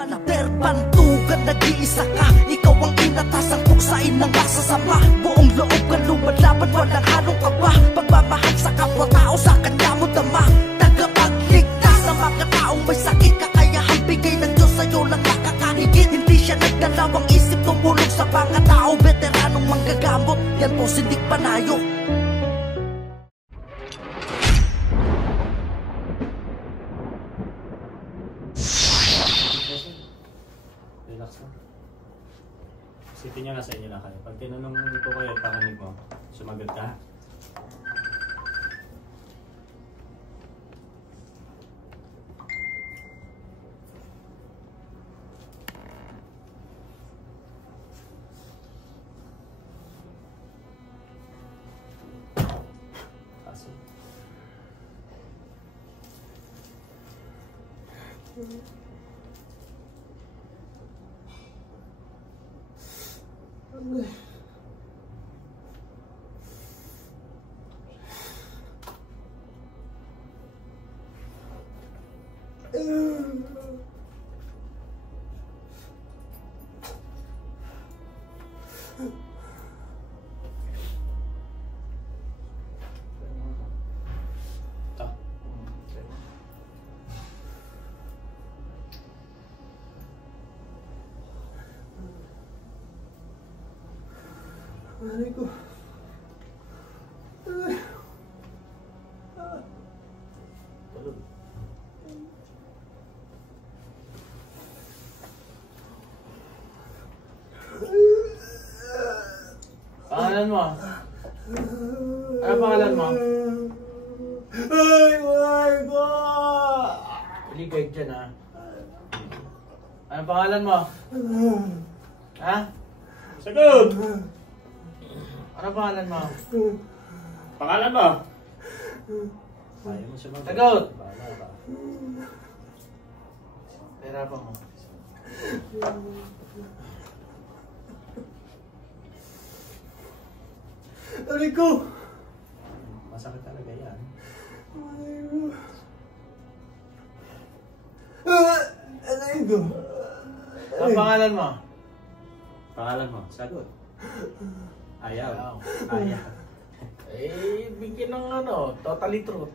Panter, bantugan, nag-iisa ka. Ikaw ang inatasang tuksain ng masasama. Buong loob ka lumalaban, walang halong kaba. Pagmamahal sa kapwa-tao, sa kanya mo dama. Tagapagligtas sa mga taong may sakit. Kakayahang bigay ng Diyos sa'yo lang nakakahigit. Hindi siya nagdalawang isip, tumulong sa mga tao. Veteranong manggagamot, yan po si Dick Panayo. Relax na. Isipin nyo nga sa inyo lang kayo. Pag tinanong ko kayo at pakanig mo, sumagot ka. Kaso. Aray ko. Tulog. Pangalan mo? Ano pangalan mo? Ay, ko! Iligay dyan, ha? Ano pangalan mo? Ha? Sagot! Ano pangalan mo? Pangalan mo? Ayaw mo sumagot. Sagot! Bahala ka. Pera pa mo. Aray ko! Masakit talaga yan. Aray ko! Aray ko! Ano pangalan mo? Pangalan mo? Sagot. Ayaw. Ayaw. Ayaw. Eh, bigyan ng ano, totally truth.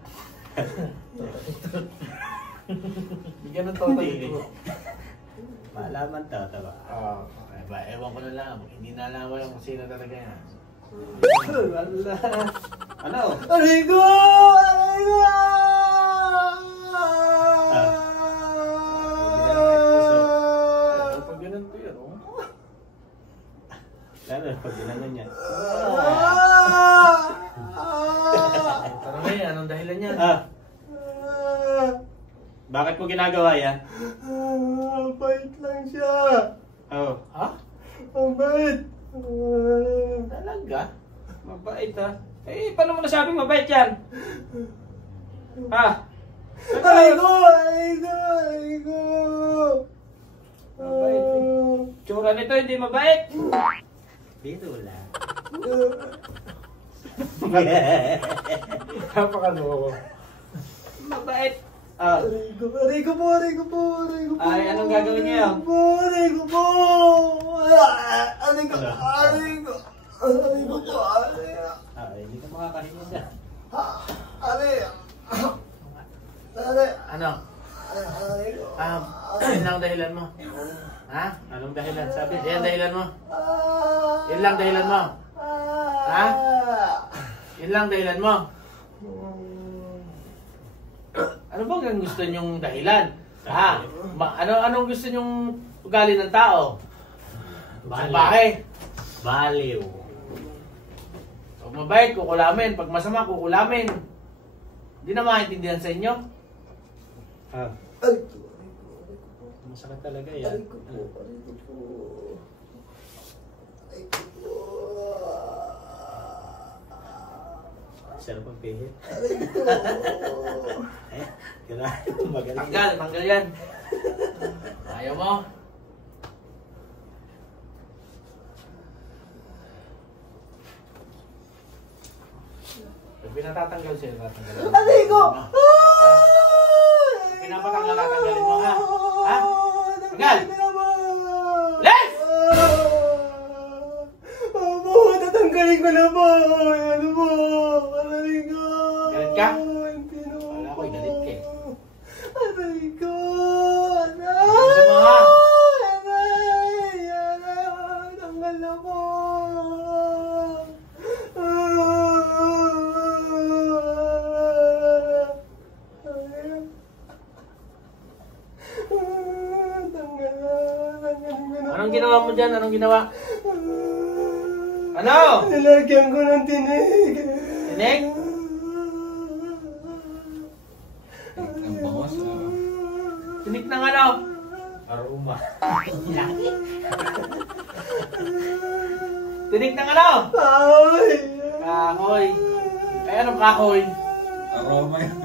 Bigyan ng totally truth. Malaman to, diba? Ewan ko na lang. Hindi na alam ko lang kung sino talaga yan. Wala. Ano? Aray ko! Aray ko! Pag ganun ko yun, oh. Lalo, pag ginanyan niya. Pero may, anong dahilan niya? Bakit mo ginagawa yan? Bait lang siya! Oh. Ha? Ang bait! Talaga? Mabait ha? Eh, paano mo nasabing mabait yan? Ha? Aray ko! Aray ko! Aray ko! Mabait eh. Tsura nito hindi mabait. Dito wala. Napakaloko. Mabait. Ah. Aray ko! Aray ko po! Aray ko po! Aray ko po! Ay, anong gagawin niyo? Aray ko po! Aray ko! Aray ko! Aray ko po! Aray ko! Ah, hindi ka makakahinga dyan. Aray! Aray! Ano? Aray ko! Yan lang dahilan mo. Ha? Anong dahilan? Sabi? Yan dahilan mo. Yan lang dahilan mo. Ha? Yan lang dahilan mo. Ano bang ang gusto nyong dahilan? Ha? Anong gusto nyong ugali ng tao? Bahay. Baliw. Pag mabait, kukulamin. Pag masama, kukulamin. Hindi na maintindihan sa inyo? Ah. Aray ko! Masakit talaga yan. Aray ko po! Aray ko po! Aray ko po! Sarap ang pihit. Aray ko! Eh, kailangan magaling. Tanggal yan. Ayaw mo? Pag pinatatanggal siya, tatanggal. Aray ko! Pinapatanggal, tatanggalin mo, ha? Ha? Tanggal! Hindi na po! Les! Opo, tatanggalin ko na po! Ano po? Aray ko! Galit ka? Hindi na po! Wala ko'y galit ka eh. Aray ko! Sa mga! Aray! Aray! Tanggal na po! Anong ginawa mo dyan? Anong ginawa? Ano? Nilagyan ko ng tinig. Tinig? Ang bangos. Tinig ng ano? Aroma. Tinig ng ano? Ay! Kahoy. Ay, anong kahoy? Aroma yan.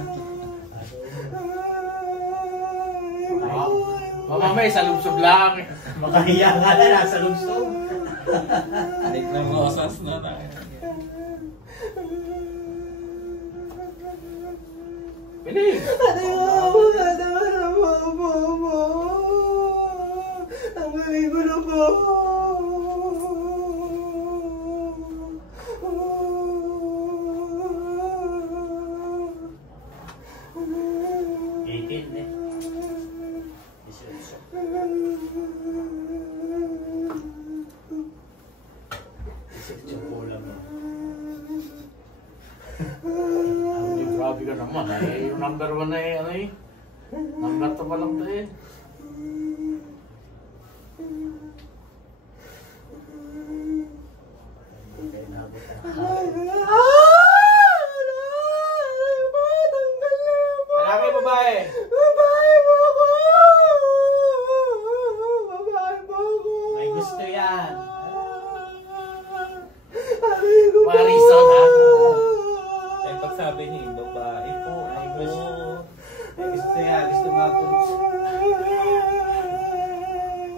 Mamamay, sa lubsob lang. Makahiya nga na, nasa lungsong. Adik ng rosas na na. Pinig. Tanggalin ko na po. Grabe ka naman eh. Yung number 1 na eh. Ano eh? Number 2 pa lang to eh. Lalaki, babae? Babae po ako! Babae po ako! May gusto yan. Marison ha? Eh, pag sabi niya, babae po, ay po. May gusto yan, gusto mga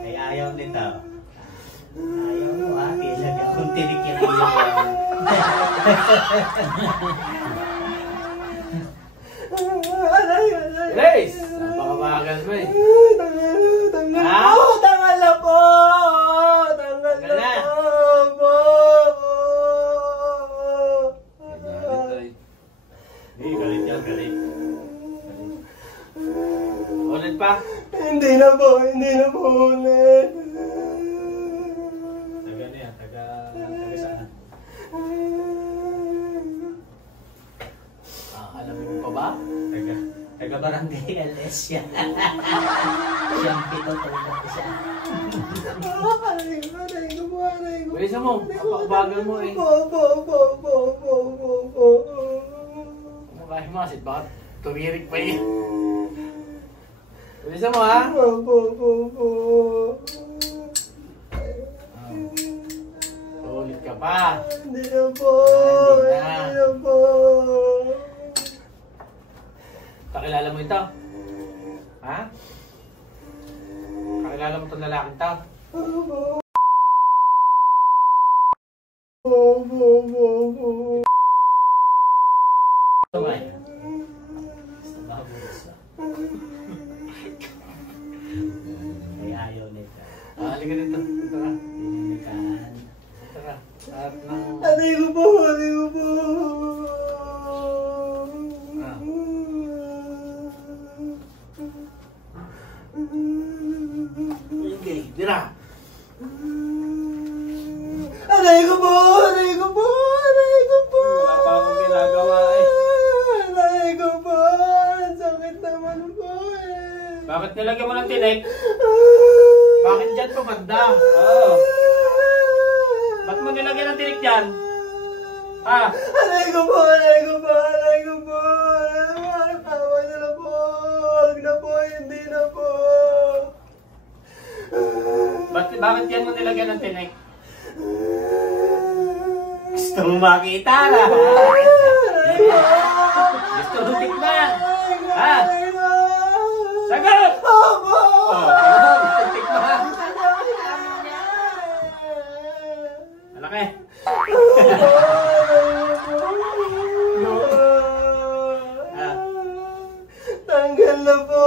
ay ayaw nito. Ayaw mo ha, tila niya kung tinikin ang iyo. Grace! Napakabagal mo eh. Tanggal Ha? po! Tanggal na po! Tanggal Tanggal na na. po! Hindi, galit yan, galit. Ulit pa? Hindi na po! Hindi na po ulit! Taga niya, taga saan? Alamin mo pa ba? Taga barangay LS yan. Siyang pito tulad ko siya. Aray ko po! Aray ko po! Uwisa mo, napakabagal mo eh. Kumakain mo, asid bakit tumirik pa eh. Uwisa mo ha? Ulit ka pa. Hindi na po! Hindi na. Hindi na po! Kakilala mo ito? Ha? Kakilala mo itong lalaking ito? Tumay. Gusto mabulos na. Ay ayaw nito. Halika dito. Dito ka. Tinikan. Dito ka. At ng... Aray ko po! Aray ko po! Ah. Okay, dira. Aray ko po! Aray ko po! Aray ko po! Wala pa akong ginagawa eh. Aray ko po! Ang sakit naman po eh! Bakit nilagyan mo ng tinik? Bakit dyan pa banda? Oo. Ba't mo nilagyan ng tinik dyan? Ha? Aray ko po! Aray ko po! Aray ko po! Tawa na lang po! Huwag na po! Hindi na po! Bakit yan mo nilagyan ng tinik? Gusto mo makita na. Gusto mo tikman? Ha? Sagot! Opo! Oh, gusto tikman? Malaki. Tanggal na po!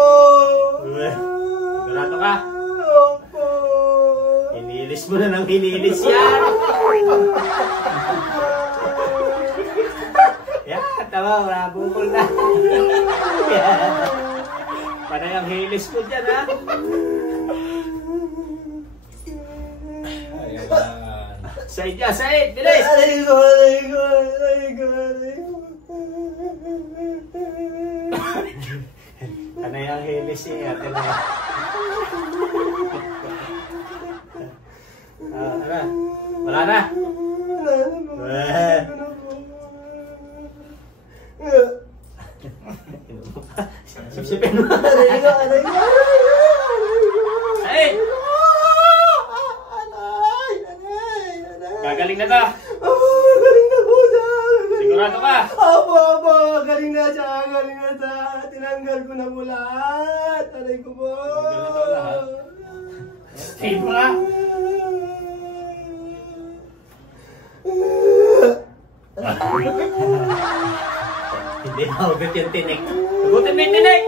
Sigurado ka? Hinilis mo na ng hinilis yan. Yan, tama, nabukol na. Panay ang hilis ko dyan, ha? Ayan. Said ya, Said! Bilis! Aray ko, aray ko, aray ko, aray ko. Panay ang hilis eh, ate lang. Ano? Wala na? Sipsipin mo. Aray ko, aray ko, Said! Gagaling na to. galing na po siya. Sigurado ka? Opo, galing na siya, galing na siya. Tinanggal ko na po lahat. Aray ko po. Galing na to lahat. Steve mo nga. Hindi mahugot yung tinik. Hugutin mo yung tinik!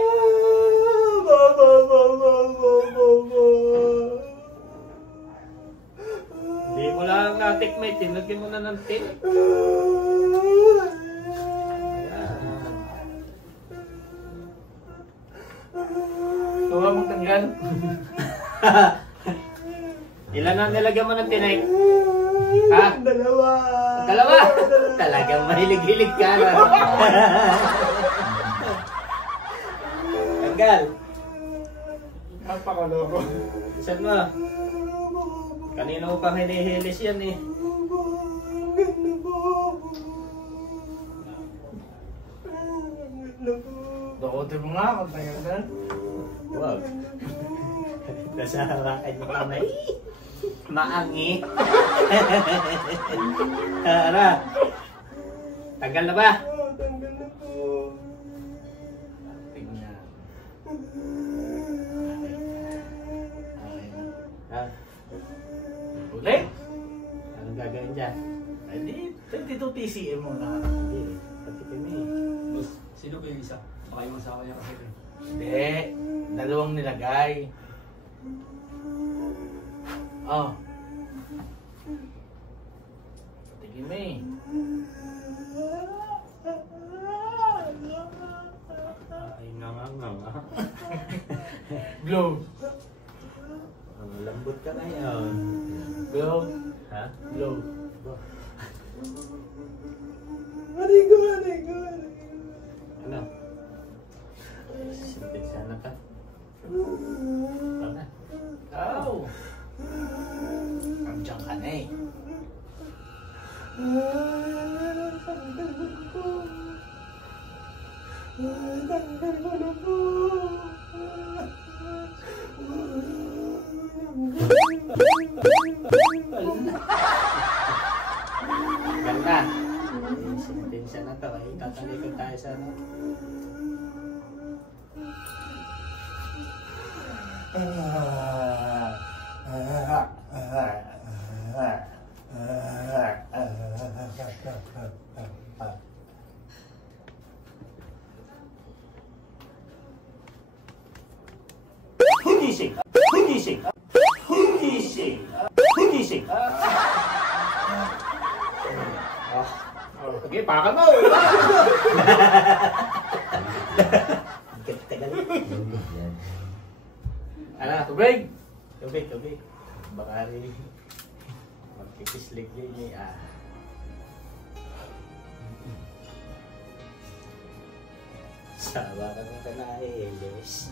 Hindi mo lang natikmay. Tinagyan mo na ng tinik. Tuwa mong tanggal. Ilan ang nilagyan mo ng tinik? Ha? Dalawa. Dalawa? Talagang mahilig-hilig ka na. Tanggal. Napakaloko. Isan mo. Kanina mo pang hinihilis yan eh. Dukutin mo nga kung tanggal ka. Wow. Nasa hawakan mo kamay. Maangi. Tara. Tanggal na ba? Tanggal na po. Tingnan. Ha? Ulit? Anong gagawin dyan? Hindi. 22 TCM mo na. Hindi. Pati kami. Boss, sino ba yung isa? Baka yung asawa niya kasi. Hindi. Dalawang nilagay. Oh. Tingin mo eh. Ay, nga. Blow. Ang lambot ka ngayon. Blow. Ha? Blow. Aray ko, aray ko, aray ko. Ano? Simpit sana ka. Tama. Oh. Andiyan ka na eh. Tanggal ko na po. Ganda. Sentensya na to. Ay, tatalikod tayo sa ano. Hugising! Hugising! Hugising! Hugising! Okay, pakan mo. Tagal. Ano? Tubig. Tubig. Baka rin magkikislig din eh. Sawa ka nga ka na eh, Lewis.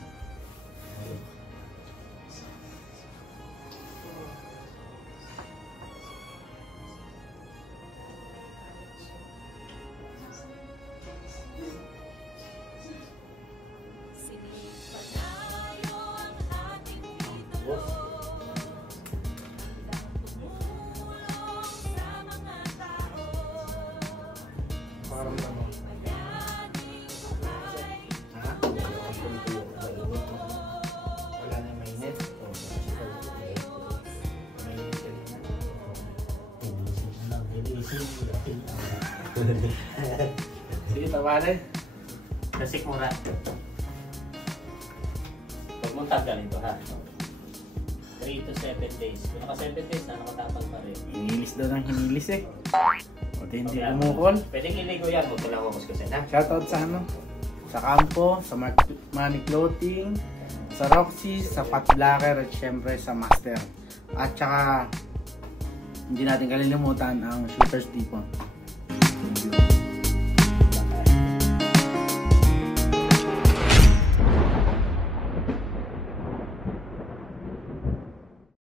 Wala na yung mainit. Mainit ka rin na. Sige, tawarin. Nasik mura. Huwag mong tanggalin ito ha. 3 to 7 days. Kung naka 7 days na, nakatapang pa rin. Hinilis daw ng hinilis eh. O hindi umukol. Pwede iligo yan, huwag ko lang kukuskusin ha. Shoutout sa ano? Sa Campo, sa Money Clothing, sa Roxy, sa Pat Blacker, at syempre sa Master. At saka, hindi natin kalilimutan ang Shooter's Depot.